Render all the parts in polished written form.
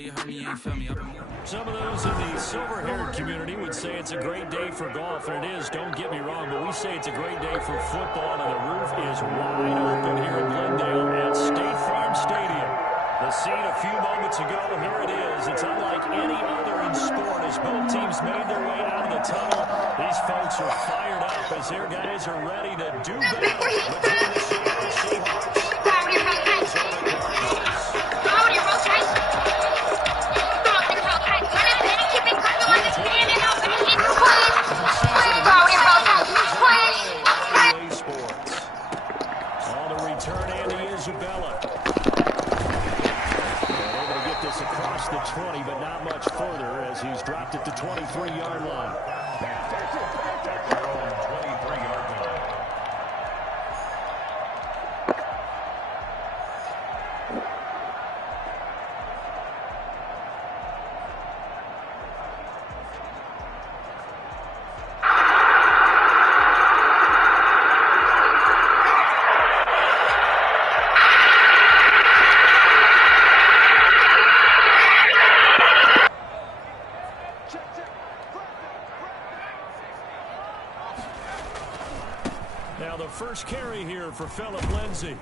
you heard me, you ain't feel me. Some of those in the silver-haired community would say it's a great day for golf, and it is, don't get me wrong, but we say it's a great day for football, and the roof is wide open here in Glendale at State Farm Stadium. The scene a few moments ago, here it is. It's unlike any other in sport as both teams made their way out of the tunnel. These folks are fired up as their guys are ready to do battle between the Seahawks. On the return, Andy Isabella. Able to get this across the 20, but not much further as he's dropped it to 23-yard line. Now the first carry here for Phillip Lindsay.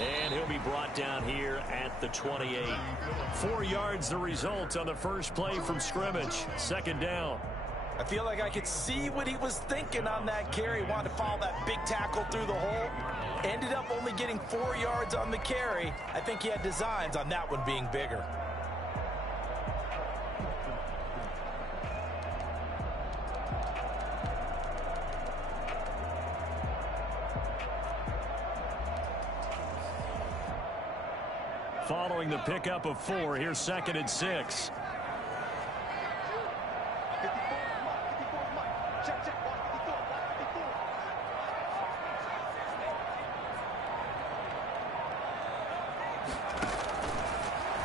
And he'll be brought down here at the 28. 4 yards the result on the first play from scrimmage. Second down. I feel like I could see what he was thinking on that carry. Wanted to follow that big tackle through the hole. Ended up only getting 4 yards on the carry. I think he had designs on that one being bigger. Following the pickup of 4, here's 2nd and 6.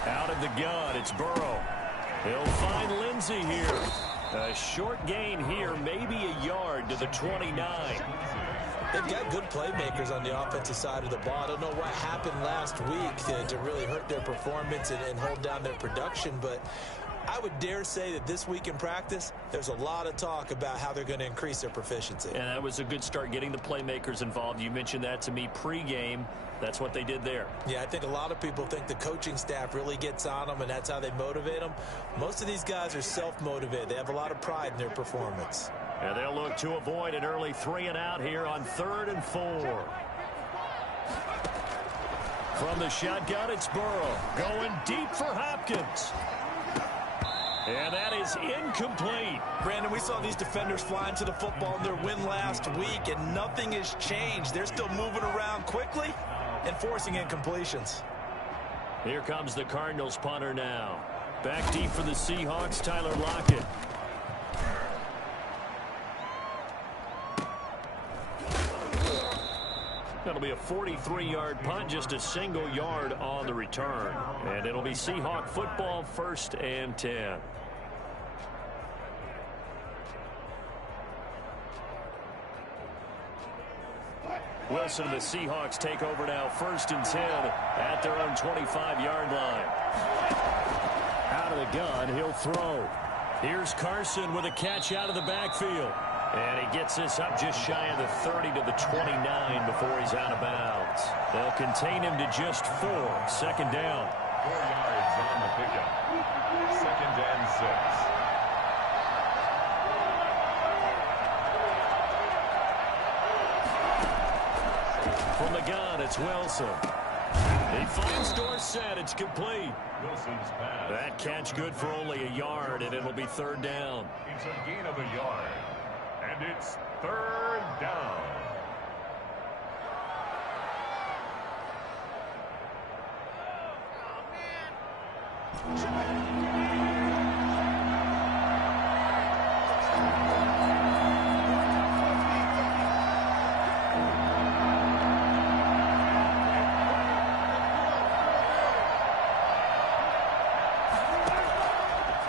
Out of the gun, it's Burrow. He'll find Lindsay here. A short gain here, maybe a yard to the 29. They've got good playmakers on the offensive side of the ball. I don't know what happened last week to really hurt their performance and hold down their production, but I would dare say that this week in practice, there's a lot of talk about how they're going to increase their proficiency. And that was a good start getting the playmakers involved. You mentioned that to me pregame. That's what they did there. Yeah, I think a lot of people think the coaching staff really gets on them, and that's how they motivate them. Most of these guys are self-motivated. They have a lot of pride in their performance. And they'll look to avoid an early 3 and out here on 3rd and 4. From the shotgun, it's Burrow going deep for Hopkins. And that is incomplete. Brandon, we saw these defenders flying to the football in their win last week, and nothing has changed. They're still moving around quickly and forcing incompletions. Here comes the Cardinals punter now. Back deep for the Seahawks, Tyler Lockett. That'll be a 43-yard punt, just a single yard on the return. And it'll be Seahawk football, 1st and 10. Wilson and the Seahawks take over now, 1st and 10 at their own 25-yard line. Out of the gun, he'll throw. Here's Carson with a catch out of the backfield. And he gets this up just shy of the 30 to the 29 before he's out of bounds. They'll contain him to just 4. 2nd down. 4 yards on the pickup. 2nd and 6. From the gun, it's Wilson. He finds Dorsett. It's complete. Wilson's pass. That catch good for only a yard, and it'll be 3rd down. It's a gain of a yard. And it's 3rd down.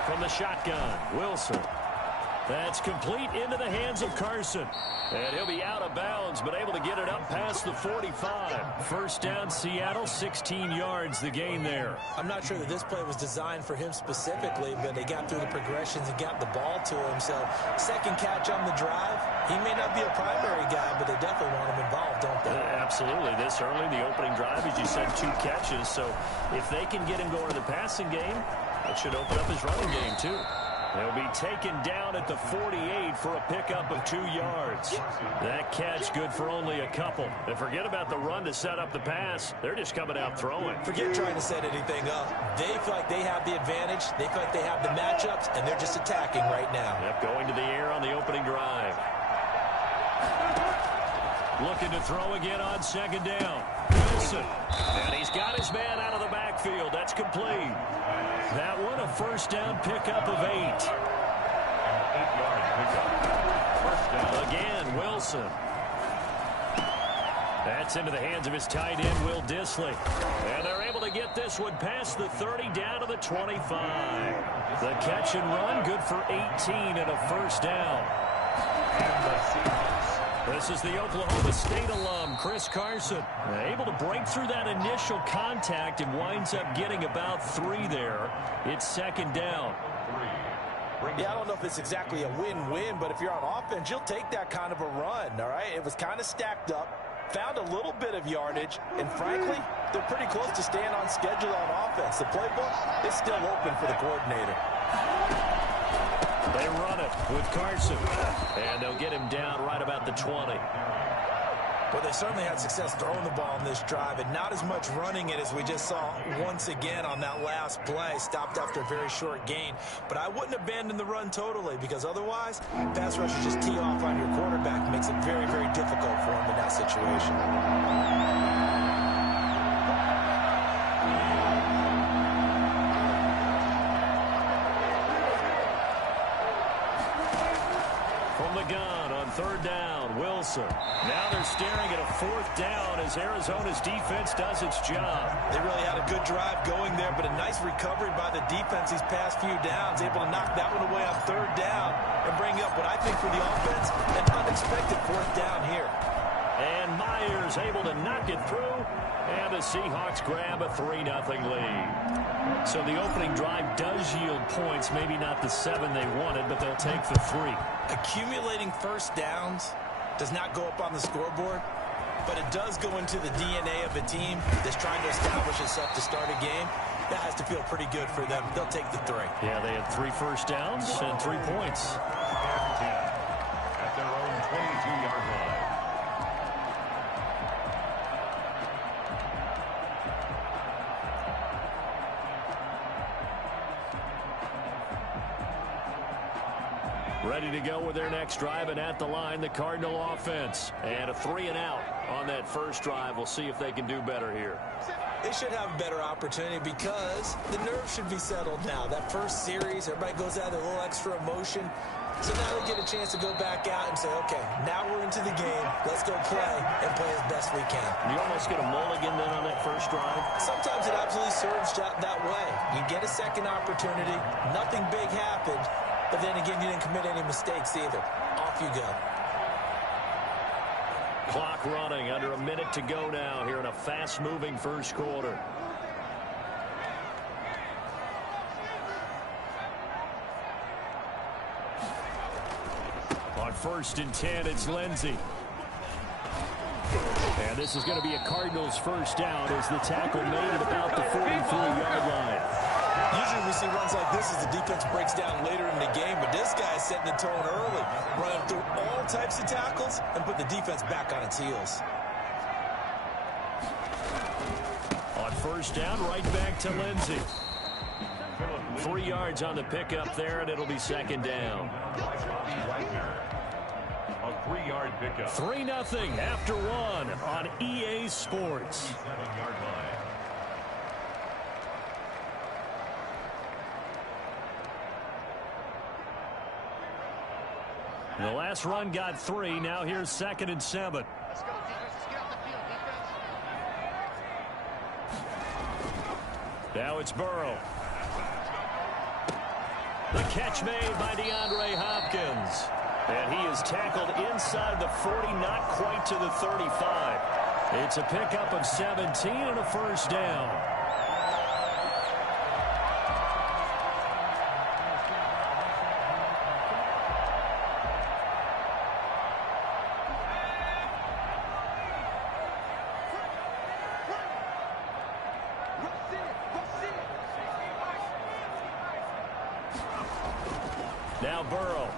From the shotgun, Wilson. That's complete into the hands of Carson. And he'll be out of bounds, but able to get it up past the 45. First down, Seattle, 16 yards the gain there. I'm not sure that this play was designed for him specifically, but they got through the progressions and got the ball to him. So second catch on the drive. He may not be a primary guy, but they definitely want him involved, don't they? Absolutely. This early, the opening drive, as you said, 2 catches. So if they can get him going in the passing game, that should open up his running game too. He'll be taken down at the 48 for a pickup of 2 yards. That catch good for only a couple. And forget about the run to set up the pass. They're just coming out throwing. Forget trying to set anything up. They feel like they have the advantage. They feel like they have the matchups, and they're just attacking right now. Yep, going to the air on the opening drive. Looking to throw again on second down. Wilson. And he's got his man out of the backfield. That's complete. That one a first down pickup of 8. 8 yard pickup. First down. Again, Wilson. That's into the hands of his tight end, Will Dissly. And they're able to get this one past the 30 down to the 25. The catch and run good for 18 and a first down. And the Seahawks. This is the Oklahoma State alum, Chris Carson. Able to break through that initial contact and winds up getting about 3 there. It's second down. Yeah, I don't know if it's exactly a win-win, but if you're on offense, you'll take that kind of a run, all right? It was kind of stacked up, found a little bit of yardage, and frankly, they're pretty close to staying on schedule on offense. The playbook is still open for the coordinator. They run it with Carson, and they'll get him down right about the 20. Well, they certainly had success throwing the ball in this drive, and not as much running it as we just saw once again on that last play. Stopped after a very short gain. But I wouldn't abandon the run totally, because otherwise, pass rushers just tee off on your quarterback. It makes it very, very difficult for him in that situation. Gun on third down, Wilson. Now they're staring at a fourth down as Arizona's defense does its job. They really had a good drive going there, but a nice recovery by the defense these past few downs, able to knock that one away on third down and bring up what I think for the offense, an unexpected fourth down here. And Myers able to knock it through, and the Seahawks grab a 3-0 lead. So the opening drive does yield points, maybe not the 7 they wanted, but they'll take the 3. Accumulating first downs does not go up on the scoreboard, but it does go into the DNA of a team that's trying to establish itself to start a game. That has to feel pretty good for them. They'll take the 3. Yeah, they had 3 first downs and 3 points. At their own 22-yard line. Ready to go with their next drive, and at the line, the Cardinal offense. And a 3 and out on that first drive. We'll see if they can do better here. They should have a better opportunity because the nerves should be settled now. That first series, everybody goes out with a little extra emotion. So now they get a chance to go back out and say, okay, now we're into the game. Let's go play and play as best we can. You almost get a mulligan then on that first drive? Sometimes it absolutely serves that way. You get a second opportunity. Nothing big happened. But then again, you didn't commit any mistakes either. Off you go. Clock running, under a minute to go now here in a fast-moving first quarter. On 1st and 10, it's Lindsey. And this is going to be a Cardinals first down as the tackle made at about the 43-yard line. Usually we see runs like this as the defense breaks down later in the game, but this guy is setting the tone early, running through all types of tackles and put the defense back on its heels. On first down, right back to Lindsey. 3 yards on the pickup there, and it'll be second down. A 3-yard pickup. 3-0 after 1 on EA Sports. 7-yard line. The last run got 3. Now here's 2nd and 7. Let's go, defense. Let's get off the field, defense. Now it's Burrow. The catch made by DeAndre Hopkins. And he is tackled inside the 40, not quite to the 35. It's a pickup of 17 and a first down. Now Burrow.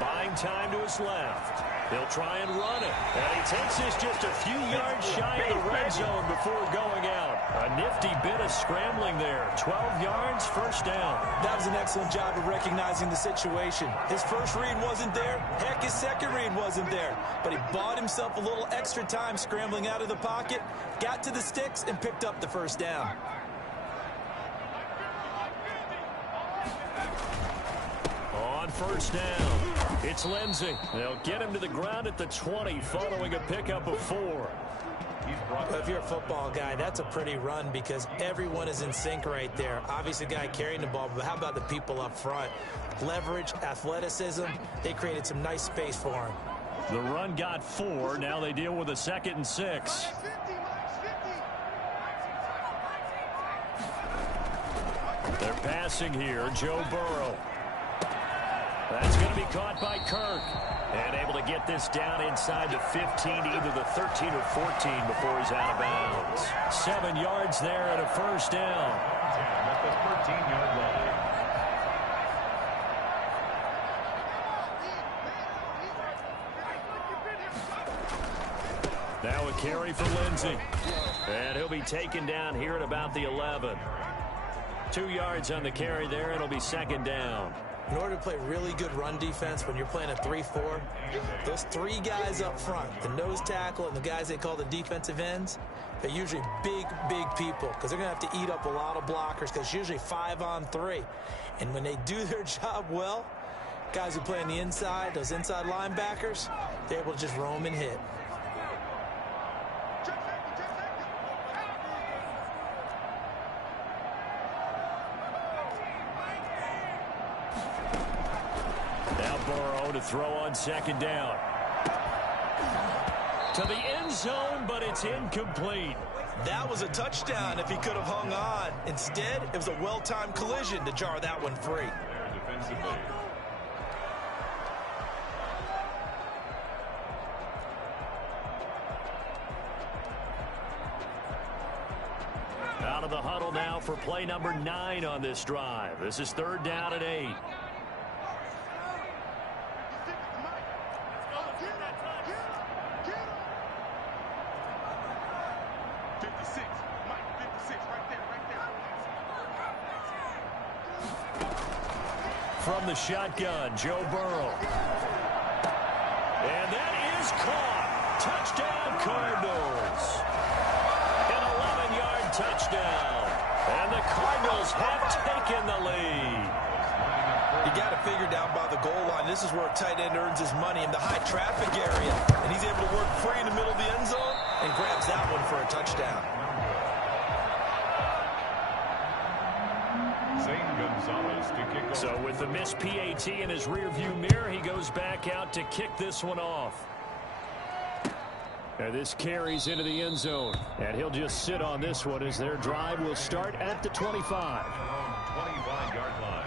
Buying time to his left. He'll try and run it. And he takes this just a few yards shy of the red zone before going out. A nifty bit of scrambling there. 12 yards, first down. That was an excellent job of recognizing the situation. His first read wasn't there. Heck, his second read wasn't there. But he bought himself a little extra time scrambling out of the pocket, got to the sticks, and picked up the first down. On first down, it's Lindsey. They'll get him to the ground at the 20 following a pickup of 4. If you're a football guy, that's a pretty run because everyone is in sync right there. Obviously, the guy carrying the ball, but how about the people up front? Leverage, athleticism, they created some nice space for him. The run got 4. Now they deal with a 2nd and 6. They're passing here. Joe Burrow. That's going to be caught by Kirk. And able to get this down inside the 15, either the 13 or 14 before he's out of bounds. 7 yards there and a first down. At the 13-yard line. Now a carry for Lindsey. And he'll be taken down here at about the 11. 2 yards on the carry there. It'll be second down. In order to play really good run defense when you're playing a 3-4, those 3 guys up front, the nose tackle and the guys they call the defensive ends, they're usually big, big people because they're going to have to eat up a lot of blockers because it's usually 5-on-3. And when they do their job well, guys who play on the inside, those inside linebackers, they're able to just roam and hit. To throw on second down. To the end zone, but it's incomplete. That was a touchdown if he could have hung on. Instead, it was a well-timed collision to jar that one free. Defensively. Out of the huddle now for play number 9 on this drive. This is 3rd down and 8. From the shotgun, Joe Burrow. And that is caught. Touchdown, Cardinals. An 11-yard touchdown. And the Cardinals have taken the lead. You got to figure down by the goal line. This is where a tight end earns his money in the high traffic area. And he's able to work free in the middle of the end zone and grabs that one for a touchdown. So with the missed PAT in his rearview mirror, he goes back out to kick this one off. And this carries into the end zone. And he'll just sit on this one as their drive will start at the 25. 25-yard line.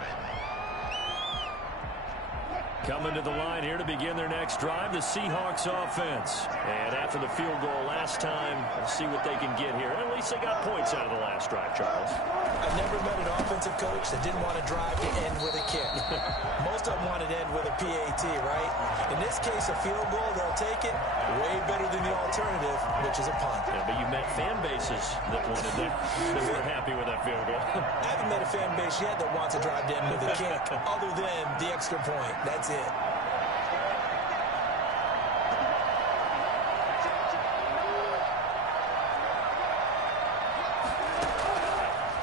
Coming to the line here to begin their next drive, the Seahawks offense. And after the field goal last time, let's see what they can get here. At least they got points out of the last drive, Charles. I've never met an offensive coach that didn't want to drive to end with a kick. Most of them wanted to end with a PAT, right? In this case, a field goal, they'll take it way better than the alternative, which is a punt. Yeah, but you met fan bases that wanted that. They were happy with that field goal. I haven't met a fan base yet that wants to drive to end with a kick, other than the extra point. That's it.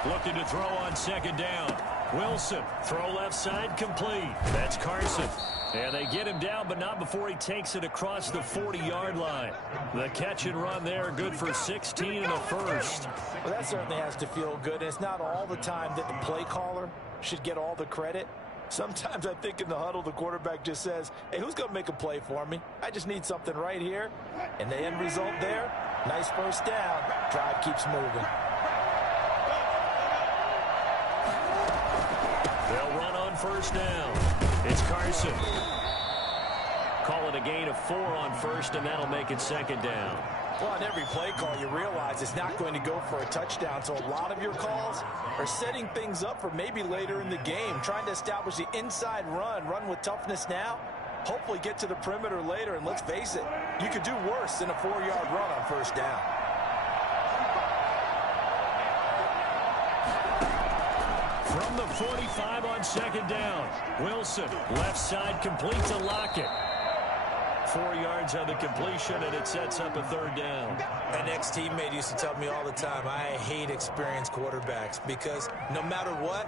Looking to throw on second down. Wilson, throw left side, complete. That's Carson. And they get him down, but not before he takes it across the 40-yard line. The catch and run there, good for 16 and a first. Well, that certainly has to feel good. And it's not all the time that the play caller should get all the credit. Sometimes I think in the huddle, the quarterback just says, hey, who's going to make a play for me? I just need something right here. And the end result there, nice first down. Drive keeps moving. They'll run on first down. It's Carson. Call it a gain of 4 on first, and that'll make it second down. Well, on every play call, you realize it's not going to go for a touchdown, so a lot of your calls are setting things up for maybe later in the game, trying to establish the inside run with toughness now, hopefully get to the perimeter later, and let's face it, you could do worse than a 4-yard run on first down. From the 45 on second down, Wilson, left side, complete to Lockett. 4 yards on the completion, and it sets up a third down. An ex-teammate used to tell me all the time, I hate experienced quarterbacks because no matter what,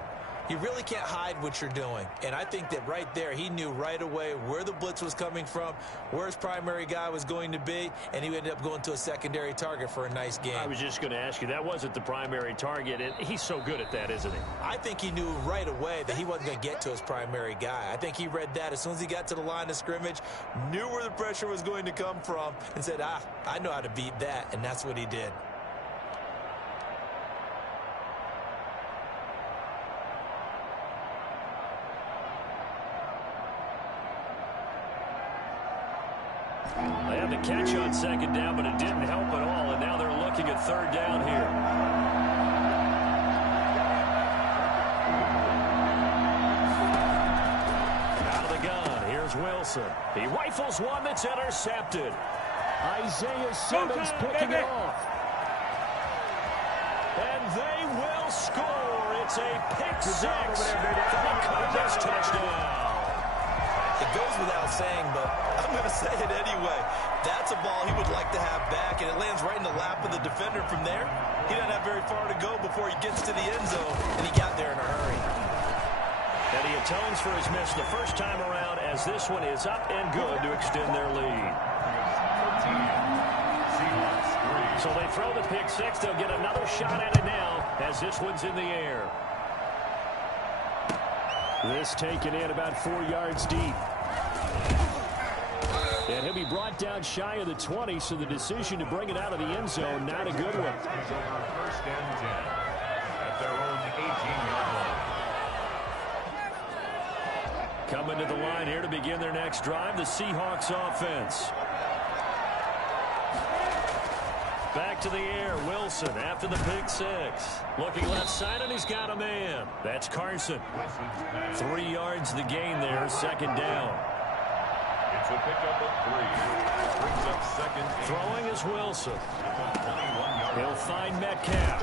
you really can't hide what you're doing. And I think that right there, he knew right away where the blitz was coming from, where his primary guy was going to be, and he ended up going to a secondary target for a nice game. I was just going to ask you, that wasn't the primary target, and he's so good at that, isn't he? I think he knew right away that he wasn't going to get to his primary guy. I think he read that as soon as he got to the line of scrimmage, knew where the pressure was going to come from, and said, I know how to beat that, and that's what he did. They had the catch on second down, but it didn't help at all, and now they're looking at third down here. Out of the gun, here's Wilson. He rifles one that's intercepted. Isaiah Simmons picking it off. And they will score. It's a pick six for the Cardinals touchdown. It goes without saying, but I'm going to say it anyway. That's a ball he would like to have back, and it lands right in the lap of the defender. From there, he doesn't have very far to go before he gets to the end zone, and he got there in a hurry. And he atones for his miss the first time around, as this one is up and good to extend their lead. So they throw the pick six. They'll get another shot at it now, as this one's in the air. This taken in about 4 yards deep. And he'll be brought down shy of the 20, so the decision to bring it out of the end zone, not a good one. First and 10 at their own 18-yard line. Coming to the line here to begin their next drive, the Seahawks offense. Back to the air, Wilson after the pick six. Looking left side, and he's got a man. That's Carson. 3 yards the gain there, second down. It's a pickup of 3. Brings up second. Throwing is Wilson. He'll find Metcalf.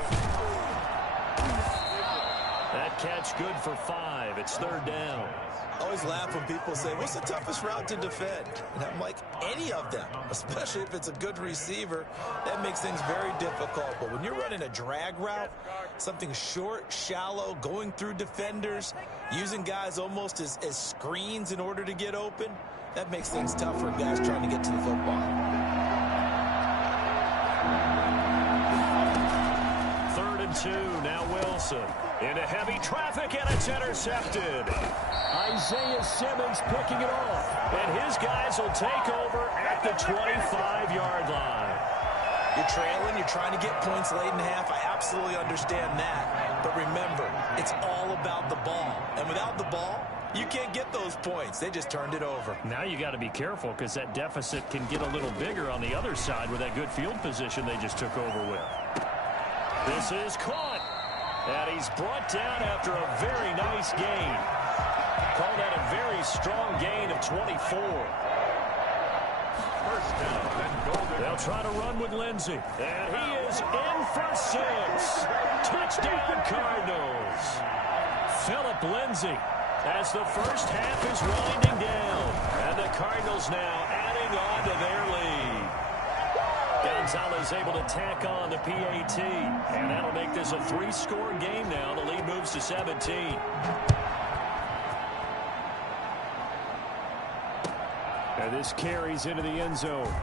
That catch good for 5. It's third down. I always laugh when people say, what's the toughest route to defend? And I'm like, any of them, especially if it's a good receiver. That makes things very difficult. But when you're running a drag route, something short, shallow, going through defenders, using guys almost as screens in order to get open, that makes things tough for guys trying to get to the football. Third and 2, now Wilson. Into heavy traffic, and it's intercepted. Isaiah Simmons picking it off. And his guys will take over at the 25-yard line. You're trailing, you're trying to get points late in half. I absolutely understand that. But remember, it's all about the ball. And without the ball, you can't get those points. They just turned it over. Now you got to be careful, because that deficit can get a little bigger on the other side with that good field position they just took over with. This is caught. And he's brought down after a very nice gain. Call that a very strong gain of 24. First down and goal. They'll try to run with Lindsey. And he is in for 6. Touchdown, Cardinals. Phillip Lindsey, as the first half is winding down. And the Cardinals now adding on to their lead. Gonzalez able to tack on the PAT. And that'll make this is a 3-score game now. The lead moves to 17. And this carries into the end zone.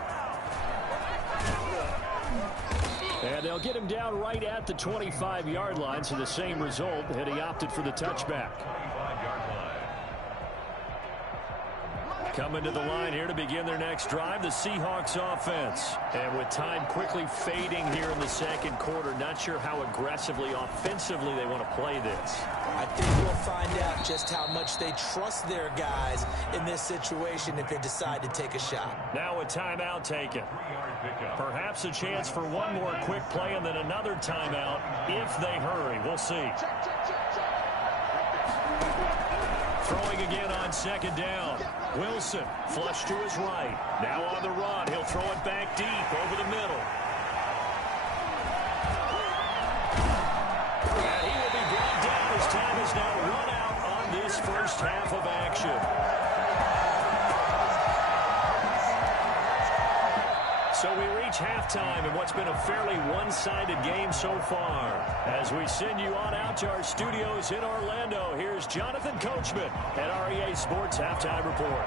And they'll get him down right at the 25-yard line, so the same result, and he opted for the touchback. Coming to the line here to begin their next drive, the Seahawks offense. And with time quickly fading here in the second quarter, not sure how aggressively, offensively they want to play this. I think we'll find out just how much they trust their guys in this situation if they decide to take a shot. Now a timeout taken. Perhaps a chance for one more quick play and then another timeout if they hurry. We'll see. Throwing again on second down. Wilson, flush to his right. Now on the run. He'll throw it back deep over the middle. And he will be brought down as time is now run out on this first half of action. So we reach halftime in what's been a fairly one-sided game so far. As we send you on out to our studios in Orlando, here's Jonathan Coachman at REA Sports Halftime Report.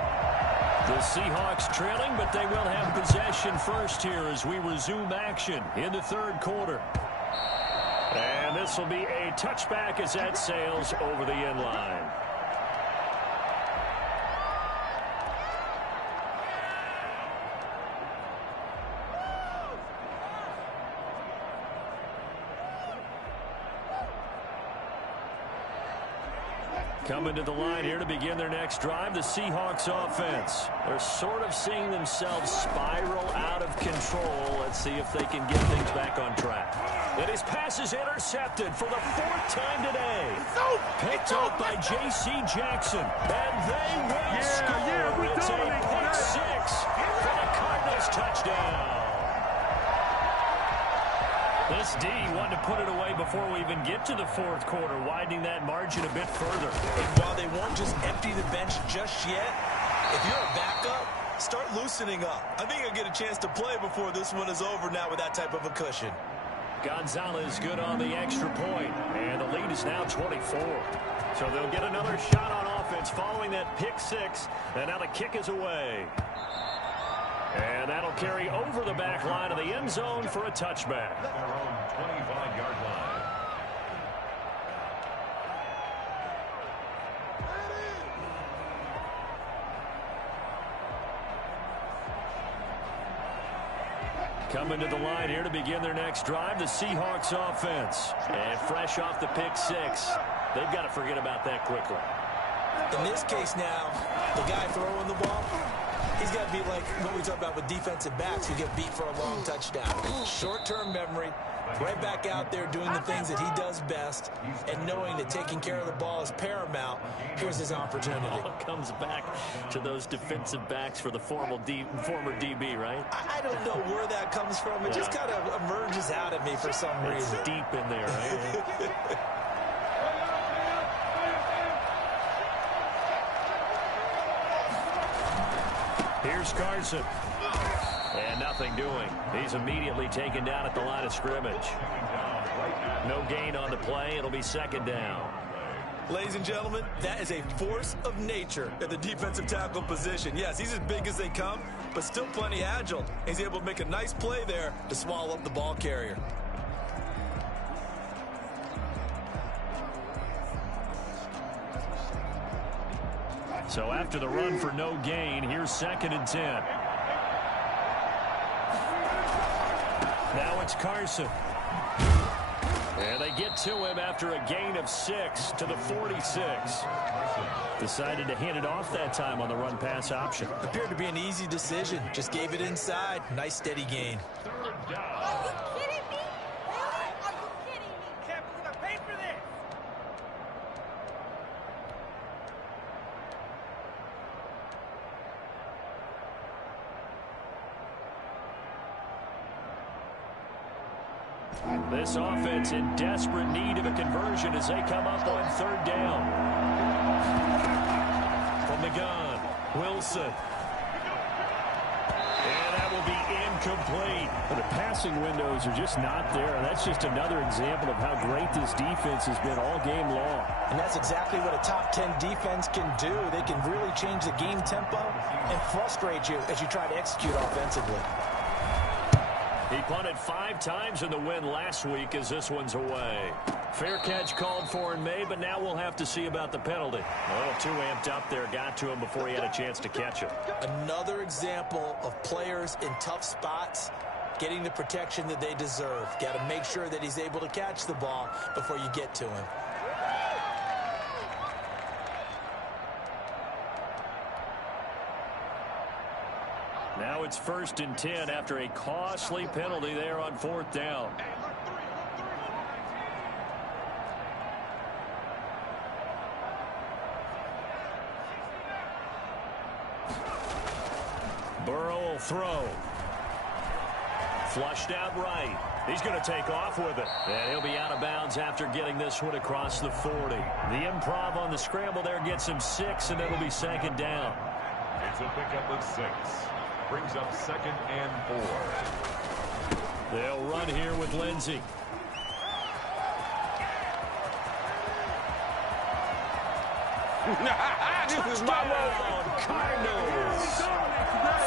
The Seahawks trailing, but they will have possession first here as we resume action in the third quarter. And this will be a touchback as that sails over the end line. Coming to the line here to begin their next drive, the Seahawks offense. They're sort of seeing themselves spiral out of control. Let's see if they can get things back on track. And his pass is intercepted for the 4th time today. Picked up by J.C. Jackson. And they will score. It's a pick six for the Cardinals touchdown. This D wanted to put it away before we even get to the fourth quarter, widening that margin a bit further. And while they won't just empty the bench just yet, if you're a backup, start loosening up. I think you'll get a chance to play before this one is over now with that type of a cushion. Gonzalez good on the extra point, and the lead is now 24. So they'll get another shot on offense following that pick six, and now the kick is away. And that'll carry over the back line of the end zone for a touchback. Their own 25-yard line. Coming to the line here to begin their next drive, the Seahawks offense. And fresh off the pick six, they've got to forget about that quickly. In this case now, the guy throwing the ball, he's got to be like what we talk about with defensive backs who get beat for a long touchdown. Short-term memory, right back out there doing the things that he does best, and knowing that taking care of the ball is paramount. Here's his opportunity. All comes back to those defensive backs for the former DB, right? I don't know where that comes from. It just kind of emerges out of me for some reason. It's deep in there, right? Here's Carson. And nothing doing. He's immediately taken down at the line of scrimmage. No gain on the play. It'll be second down. Ladies and gentlemen, that is a force of nature at the defensive tackle position. Yes, he's as big as they come, but still plenty agile. He's able to make a nice play there to swallow up the ball carrier. So after the run for no gain, here's 2nd and 10. Now it's Carson. And they get to him after a gain of 6 to the 46. Decided to hand it off that time on the run-pass option. Appeared to be an easy decision. Just gave it inside. Nice steady gain. Are you kidding me? Really? Are you kidding me? Can't believe I paid for this. This offense in desperate need of a conversion as they come up on 3rd down. From the gun, Wilson. And that will will be incomplete. Well, the passing windows are just not there. That's just another example of how great this defense has been all game long. And that's exactly what a top 10 defense can do. They can really change the game tempo and frustrate you as you try to execute offensively. He punted 5 times in the win last week as this one's away. Fair catch called for and made, but now we'll have to see about the penalty. A little too amped up there, got to him before he had a chance to catch him. Another example of players in tough spots getting the protection that they deserve. Got to make sure that he's able to catch the ball before you get to him. Now it's 1st and 10 after a costly penalty there on 4th down. Burrow will throw. Flushed out right. He's going to take off with it. And he'll be out of bounds after getting this one across the 40. The improv on the scramble there gets him 6, and it'll be 2nd down. It's a pickup of 6. Brings up 2nd and 4. They'll run here with Lindsey. This is my Touchdown, Cardinals.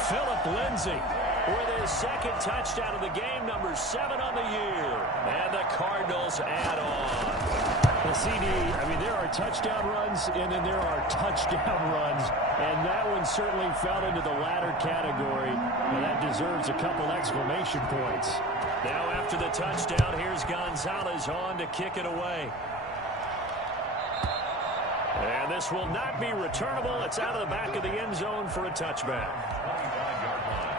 Philip Lindsay with his 2nd touchdown of the game, number 7 on the year. And the Cardinals add on. Well, CD, I mean, there are touchdown runs, and then there are touchdown runs. And that one certainly fell into the latter category. And that deserves a couple exclamation points. Now after the touchdown, here's Gonzalez on to kick it away. And this will not be returnable. It's out of the back of the end zone for a touchback. 29-yard line.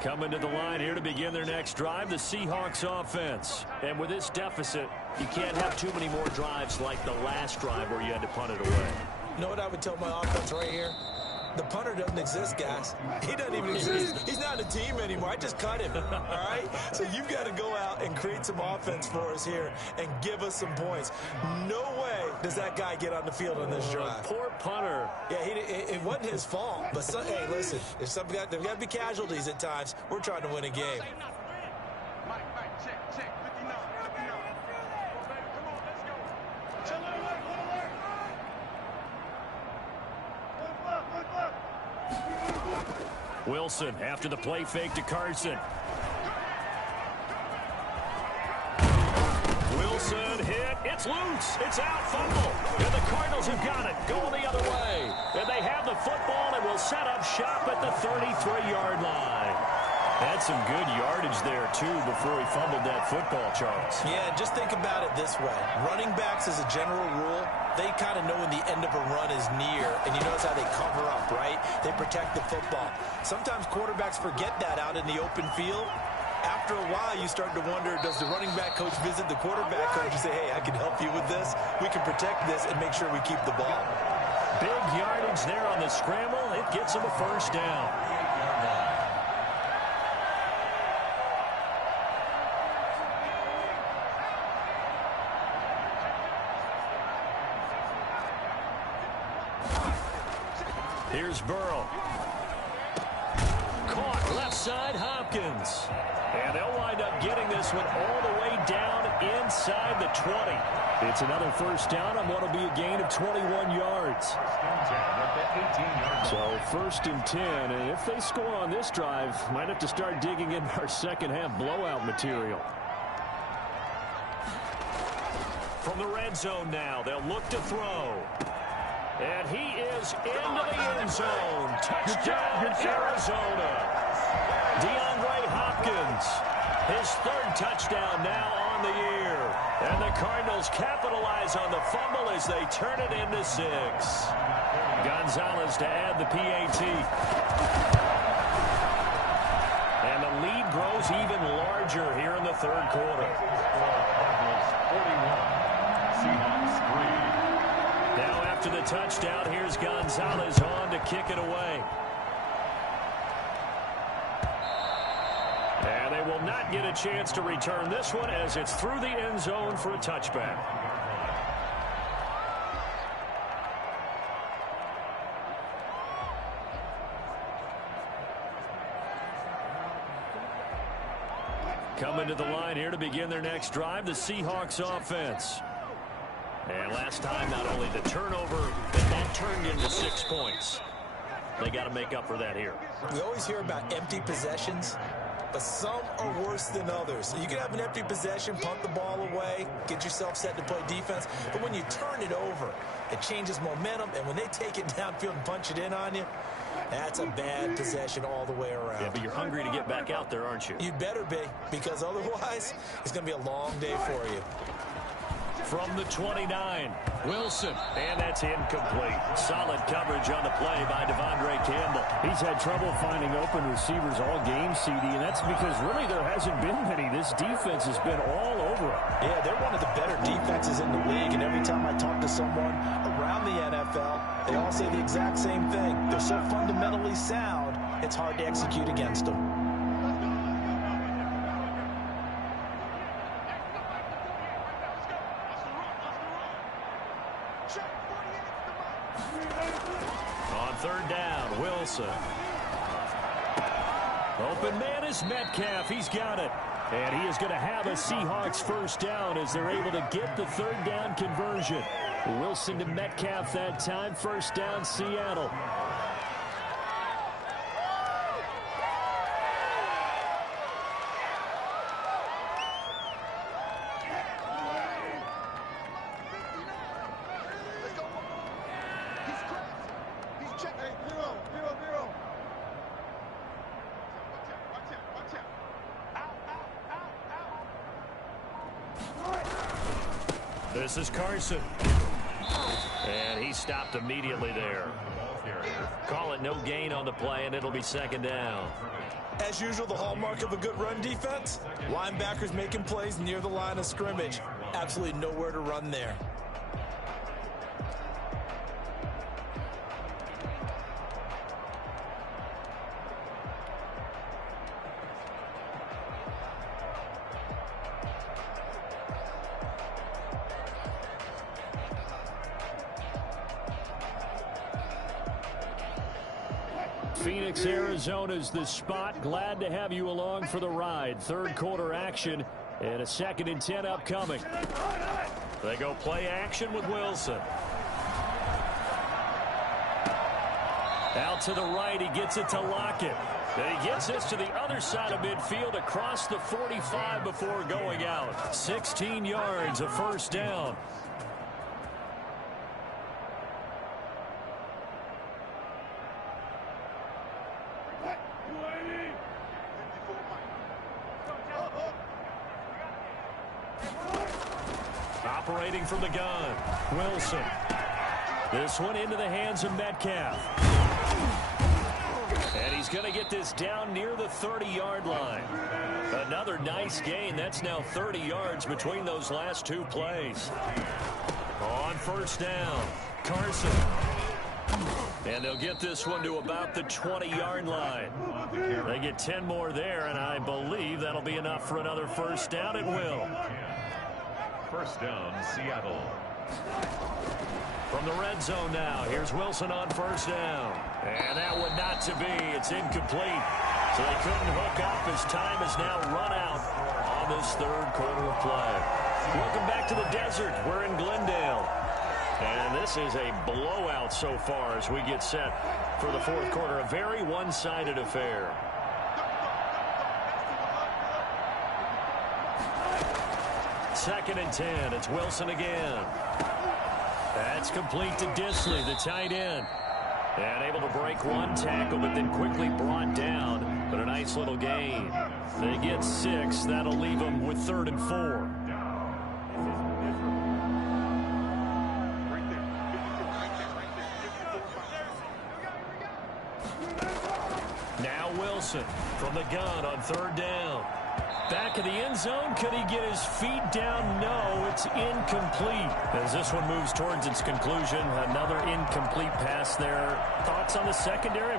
Coming to the line here to begin their next drive, the Seahawks offense. And with this deficit, you can't have too many more drives like the last drive where you had to punt it away. You know what I would tell my offense right here? The punter doesn't exist, guys. He doesn't even exist. He's not a team anymore. I just cut him, all right? So you've got to go out and create some offense for us here and give us some points. No way does that guy get on the field on this drive. Poor punter. Yeah, it wasn't his fault. But, hey, listen, there's got to be casualties at times. We're trying to win a game. Wilson after the play fake to Carson. Wilson hit. It's loose. It's out. Fumble. And the Cardinals have got it. Going the other way. And they have the football and will set up shop at the 33-yard line. Had some good yardage there, too, before he fumbled that football, Charles. Yeah, just think about it this way. Running backs, as a general rule, they kind of know when the end of a run is near, and you notice how they cover up, right? They protect the football. Sometimes quarterbacks forget that out in the open field. After a while, you start to wonder, does the running back coach visit the quarterback coach and say, hey, I can help you with this? We can protect this and make sure we keep the ball. Big yardage there on the scramble. It gets him a 1st down. Here's Burrow. Caught left side, Hopkins. And they'll wind up getting this one all the way down inside the 20. It's another 1st down on what will be a gain of 21 yards. So 1st and 10, and if they score on this drive, might have to start digging in our second-half blowout material. From the red zone now, they'll look to throw. And he is into the end zone. Touchdown, Arizona. DeAndre Hopkins, his 3rd touchdown now on the year. And the Cardinals capitalize on the fumble as they turn it into 6. Gonzalez to add the PAT. And the lead grows even larger here in the 3rd quarter. Cardinals 41, Seahawks 3. Now after the touchdown, here's Gonzalez on to kick it away. And they will not get a chance to return this one as it's through the end zone for a touchback. Coming to the line here to begin their next drive, the Seahawks offense. And last time, not only the turnover, but that turned into 6 points. They got to make up for that here. We always hear about empty possessions, but some are worse than others. You can have an empty possession, punt the ball away, get yourself set to play defense, but when you turn it over, it changes momentum, and when they take it downfield and punch it in on you, that's a bad possession all the way around. Yeah, but you're hungry to get back out there, aren't you? You better be, because otherwise, it's going to be a long day for you. From the 29, Wilson. And that's incomplete. Solid coverage on the play by Devondre Campbell. He's had trouble finding open receivers all game, CD, and that's because really there hasn't been many. This defense has been all over it. Yeah, they're one of the better defenses in the league, and every time I talk to someone around the NFL, they all say the exact same thing. They're so fundamentally sound, it's hard to execute against them. On third down, Wilson. Open man is Metcalf. He's got it. And he is going to have a Seahawks first down as they're able to get the third down conversion. Wilson to Metcalf that time. First down, Seattle. This is Carson. And he stopped immediately there. Call it no gain on the play, and it'll be second down. As usual, the hallmark of a good run defense, linebackers making plays near the line of scrimmage. Absolutely nowhere to run there. Phoenix, Arizona's the spot. Glad to have you along for the ride. Third quarter action and a 2nd and 10 upcoming. They go play action with Wilson. Out to the right, he gets it to Lockett. Then he gets this to the other side of midfield across the 45 before going out. 16 yards, a first down. Operating from the gun, Wilson. This one into the hands of Metcalf. And he's going to get this down near the 30-yard line. Another nice gain. That's now 30 yards between those last two plays. On first down, Carson. And they'll get this one to about the 20-yard line. They get 10 more there, and I believe that'll be enough for another first down. It will. First down, Seattle. From the red zone now, here's Wilson on first down. And that one not to be. It's incomplete. So they couldn't hook up as time has now run out on this third quarter of play. Welcome back to the desert. We're in Glendale. And this is a blowout so far as we get set for the fourth quarter. A very one-sided affair. Second and 10. It's Wilson again. That's complete to Disley, the tight end. And able to break one tackle, but then quickly brought down. But a nice little gain. They get 6. That'll leave them with 3rd and 4. Now Wilson from the gun on 3rd down. back of the end zone. Could he get his feet down? No, it's incomplete. As this one moves towards its conclusion, another incomplete pass there. Thoughts on the secondary?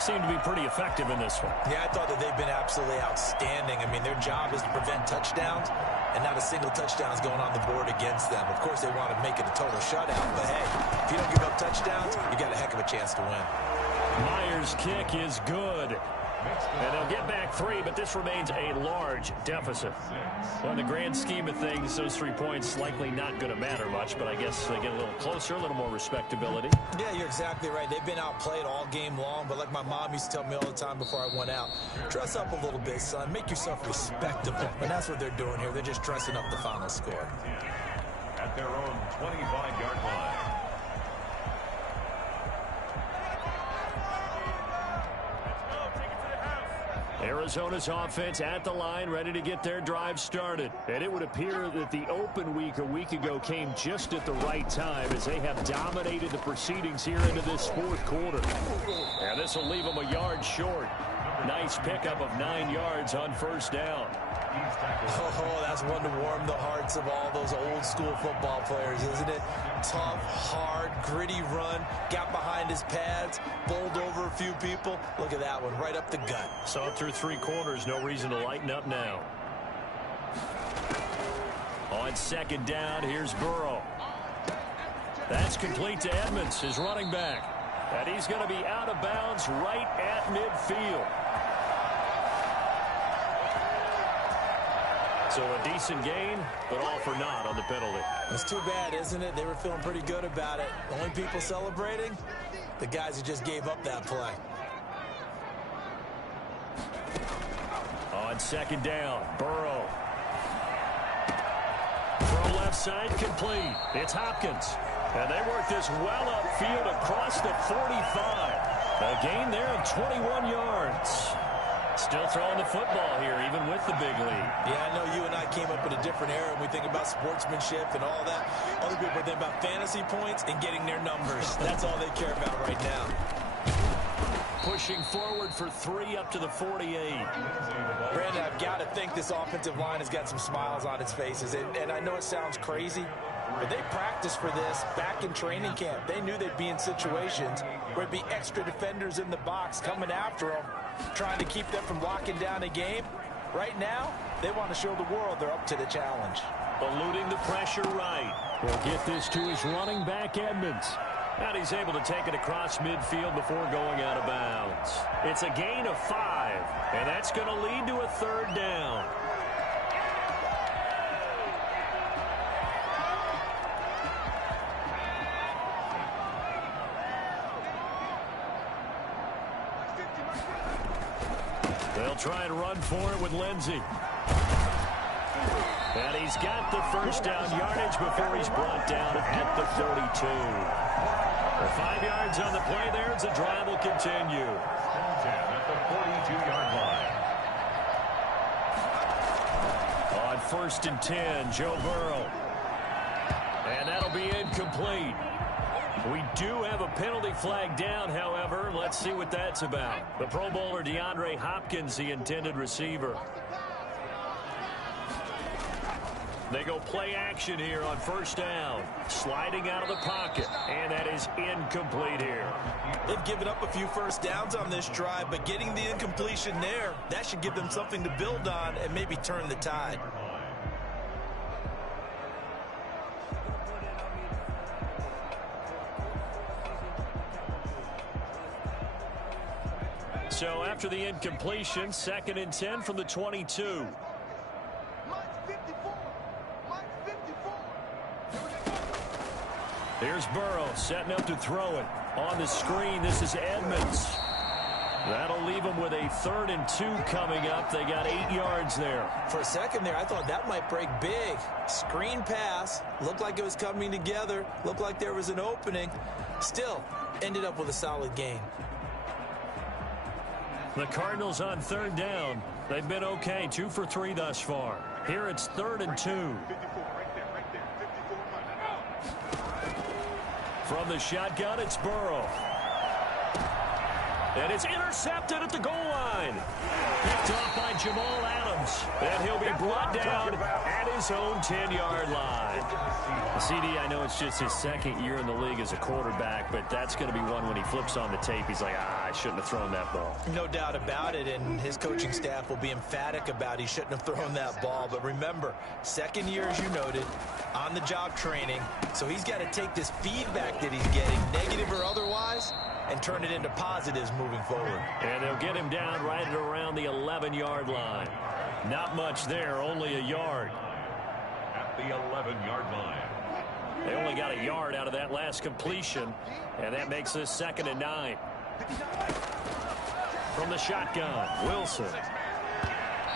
Seem to be pretty effective in this one. Yeah, I thought that they've been absolutely outstanding. I mean, their job is to prevent touchdowns, and not a single touchdown is going on the board against them. Of course, they want to make it a total shutout, but hey, if you don't give up touchdowns, you got a heck of a chance to win. Myers' kick is good. And they'll get back 3, but this remains a large deficit. Well, in the grand scheme of things, those 3 points likely not going to matter much, but I guess they get a little closer, a little more respectability. Yeah, you're exactly right. They've been outplayed all game long, but like my mom used to tell me all the time before I went out, dress up a little bit, son. Make yourself respectable. And that's what they're doing here. They're just dressing up the final score. At their own 25-yard line. Arizona's offense at the line, ready to get their drive started. And it would appear that the open week a week ago came just at the right time as they have dominated the proceedings here into this fourth quarter. And this will leave them a yard short. Nice pickup of 9 yards on first down. Oh, that's one to warm the hearts of all those old school football players, isn't it? Tough, hard, gritty run, got behind his pads, bowled over a few people. Look at that one, right up the gut. Saw through 3 quarters, no reason to lighten up now. On second down, here's Burrow. That's complete to Edmonds, his running back. And he's going to be out of bounds right at midfield. So a decent gain, but all for naught on the penalty. It's too bad, isn't it? They were feeling pretty good about it. The only people celebrating, the guys who just gave up that play. On second down, Burrow. Throw left side, complete. It's Hopkins. And they work this well upfield across the 45. A gain there of 21 yards. Still throwing the football here, even with the big lead. Yeah, I know you and I came up in a different era, and we think about sportsmanship and all that. Other people think about fantasy points and getting their numbers. That's all they care about right now. Pushing forward for 3 up to the 48. Brandon, I've got to think this offensive line has got some smiles on its faces. And I know it sounds crazy, but they practiced for this back in training camp. They knew they'd be in situations where there'd be extra defenders in the box coming after them, trying to keep them from locking down a game. Right now, they want to show the world they're up to the challenge. Eluding the pressure right. He'll get this to his running back, Edmonds. And he's able to take it across midfield before going out of bounds. It's a gain of 5, and that's going to lead to a third down. They'll try and run for it with Lindsey. And he's got the first down yardage before he's brought down at the 42. 5 yards on the play there as the drive will continue. At the 42-yard line. On first and 10, Joe Burrow. And that'll be incomplete. We do have a penalty flag down, however. Let's see what that's about. The Pro Bowler DeAndre Hopkins, the intended receiver. They go play action here on first down. Sliding out of the pocket. And that is incomplete here. They've given up a few first downs on this drive, but getting the incompletion there, that should give them something to build on and maybe turn the tide. So after the incompletion, 2nd and 10 from the 22. Here's Burrow setting up to throw it. On the screen, this is Edmonds. That'll leave them with a 3rd and 2 coming up. They got 8 yards there. For a second there, I thought that might break big. Screen pass. Looked like it was coming together. Looked like there was an opening. Still, ended up with a solid gain. The Cardinals on 3rd down. They've been okay, 2 for 3 thus far. Here it's 3rd and 2. From the shotgun, it's Burrow. And it's intercepted at the goal line. Picked off by Jamal Adams. And he'll be brought down at his own 10-yard line. CD, I know it's just his second year in the league as a quarterback, but that's going to be one when he flips on the tape. He's like, I shouldn't have thrown that ball. No doubt about it, and his coaching staff will be emphatic about he shouldn't have thrown that ball. But remember, second year, as you noted, on-the-job training. So he's got to take this feedback that he's getting, negative or otherwise, and turn it into positives moving forward. And they'll get him down right at around the 11-yard line. Not much there, only a yard. At the 11-yard line. They only got a yard out of that last completion, and that makes this 2nd and 9. From the shotgun, Wilson.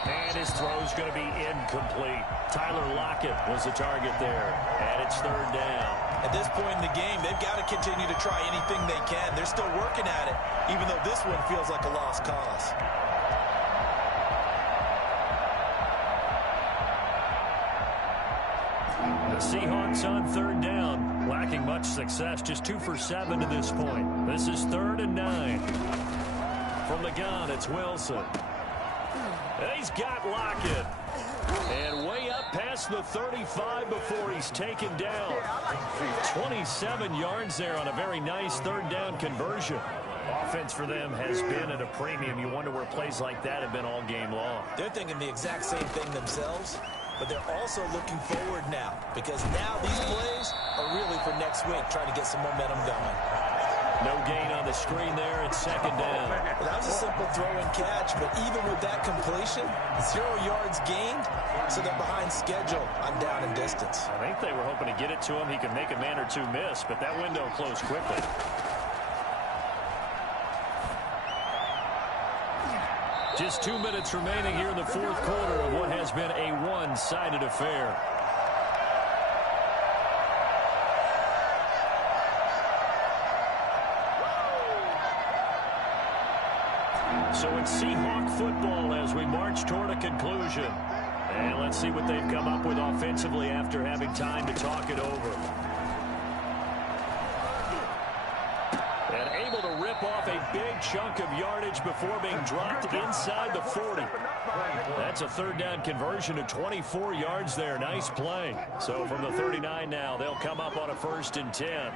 And his throw's going to be incomplete. Tyler Lockett was the target there, and it's 3rd down. At this point in the game, they've got to continue to try anything they can. They're still working at it, even though this one feels like a lost cause. The Seahawks on 3rd down, lacking much success, just 2 for 7 to this point. This is 3rd and 9. From the gun, it's Wilson. And he's got Lockett. And way up past the 35 before he's taken down. 27 yards there on a very nice 3rd down conversion. Offense for them has been at a premium. You wonder where plays like that have been all game long. They're thinking the exact same thing themselves, but they're also looking forward now, because now these plays are really for next week, trying to get some momentum going. No gain on the screen there. It's 2nd down. Well, that was a simple throw and catch, but even with that completion, 0 yards gained, so they're behind schedule on down and distance. I think they were hoping to get it to him. He could make a man or two miss, but that window closed quickly. Just 2 minutes remaining here in the 4th quarter of what has been a one-sided affair. So it's Seahawk football as we march toward a conclusion. And let's see what they've come up with offensively after having time to talk it over. And able to rip off a big chunk of yardage before being dropped inside the 40. That's a 3rd down conversion of 24 yards there. Nice play. So from the 39 now, they'll come up on a 1st and 10.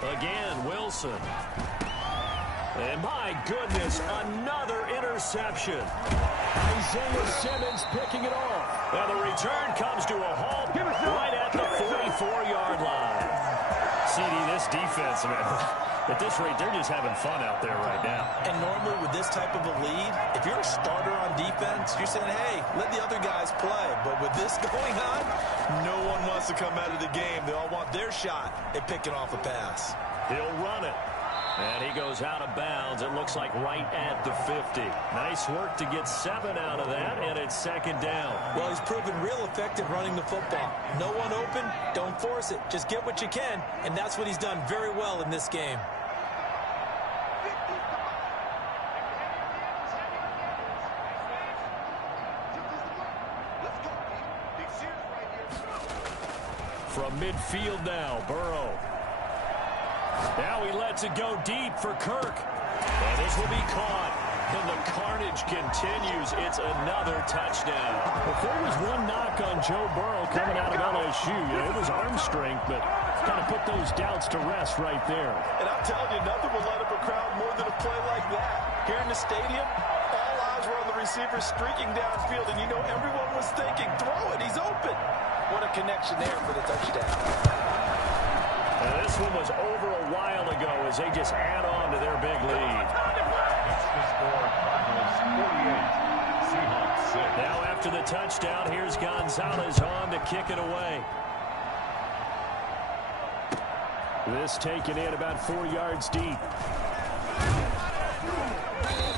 Again, Wilson. And my goodness, another interception. Isaiah Simmons picking it off. And the return comes to a halt right at the 44-yard line. CD, this defense, man, at this rate, they're just having fun out there right now. And normally with this type of a lead, if you're a starter on defense, you're saying, hey, let the other guys play. But with this going on, no one wants to come out of the game. They all want their shot at picking off a pass. He'll run it. And he goes out of bounds. It looks like right at the 50. Nice work to get 7 out of that, and it's 2nd down. Well, he's proven real effective running the football. No one open, don't force it. Just get what you can, and that's what he's done very well in this game. From midfield now, Burrow. Now he lets it go deep for Kirk. And this will be caught. And the carnage continues. It's another touchdown. If there was one knock on Joe Burrow coming out of LSU, it was arm strength, but kind of put those doubts to rest right there. And I'm telling you, nothing will light up a crowd more than a play like that. Here in the stadium, all eyes were on the receiver streaking downfield, and you know everyone was thinking, throw it, he's open. What a connection there for the touchdown. And this one was over a while ago as they just add on to their big lead. That's the score. Cardinals 48, Seahawks 6. Now after the touchdown, here's Gonzalez on to kick it away. This taken in about 4 yards deep.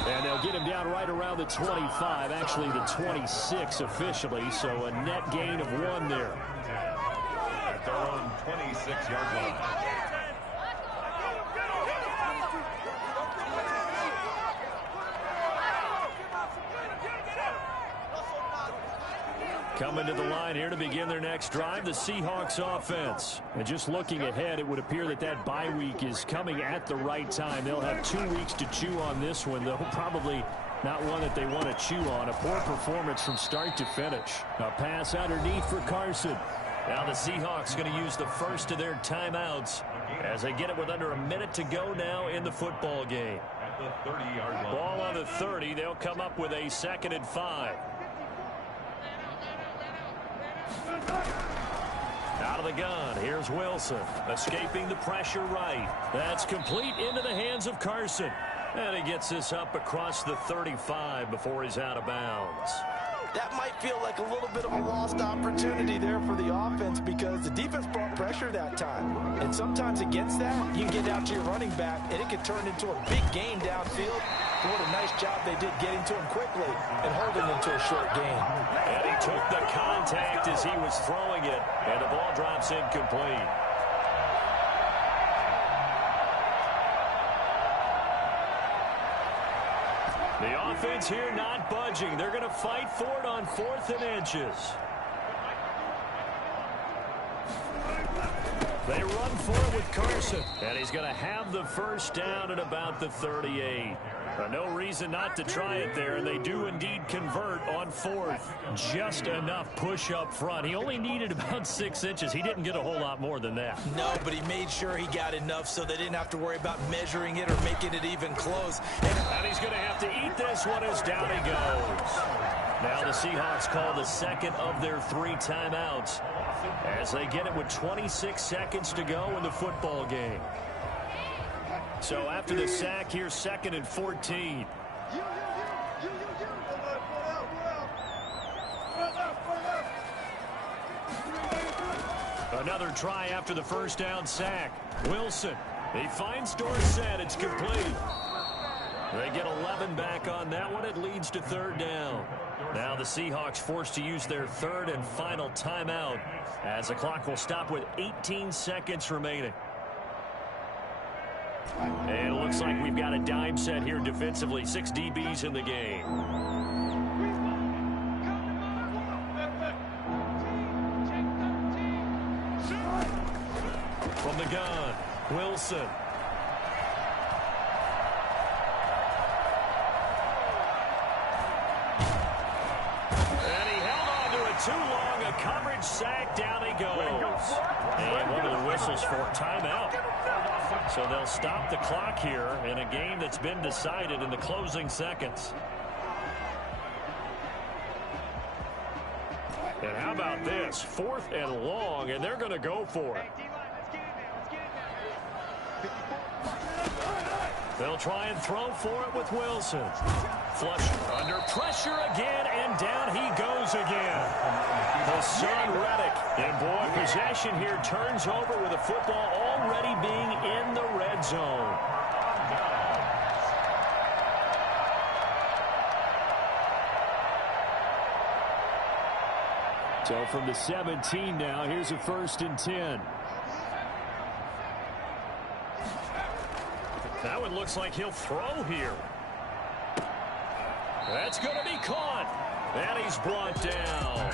And they'll get him down right around the 25, actually the 26 officially, so a net gain of 1 there. At their own 26-yard line. Coming to the line here to begin their next drive, the Seahawks offense. And just looking ahead, it would appear that that bye week is coming at the right time. They'll have 2 weeks to chew on this one, though probably not one that they want to chew on. A poor performance from start to finish. A pass underneath for Carson. Now the Seahawks going to use the first of their timeouts as they get it with under a minute to go now in the football game. At the 30-yard line. Ball on the 30. They'll come up with a 2nd and 5. Out of the gun, here's Wilson, escaping the pressure right. That's complete into the hands of Carson. And he gets this up across the 35 before he's out of bounds. That might feel like a little bit of a lost opportunity there for the offense because the defense brought pressure that time. And sometimes against that, you can get out to your running back, and it can turn into a big game downfield. What a nice job they did getting to him quickly and holding him to a short gain. And he took the contact as he was throwing it, and the ball drops incomplete. The offense here not budging. They're going to fight for it on 4th and inches. They run for it with Carson. And he's going to have the first down at about the 38. No reason not to try it there, and they do indeed convert on 4th. Just enough push up front. He only needed about 6 inches. He didn't get a whole lot more than that. No, but he made sure he got enough so they didn't have to worry about measuring it or making it even close. And he's going to have to eat this one as down he goes. Now the Seahawks call the 2nd of their 3 timeouts as they get it with 26 seconds to go in the football game. So after the sack, here's 2nd and 14. Another try after the first down sack. Wilson, he finds Dorsett. It's complete. They get 11 back on that one. It leads to 3rd down. Now the Seahawks forced to use their 3rd and final timeout as the clock will stop with 18 seconds remaining. And it looks like we've got a dime set here defensively. 6 DBs in the game. From the gun, Wilson. And he held on to it too long. A coverage sack. Down he goes. And one of the whistles for timeout. So they'll stop the clock here in a game that's been decided in the closing seconds. And how about this? 4th and long, and they're going to go for it. They'll try and throw for it with Wilson. Flush under pressure again, and down he goes again. Hassan Reddick. And boy, possession here turns over with the football already being in the red zone. So from the 17 now, here's a 1st and 10. That one looks like he'll throw here. That's going to be caught. And he's brought down.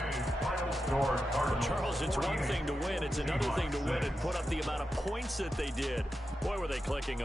Charles, it's one thing to win. It's another thing to win and put up the amount of points that they did. Boy, were they clicking on.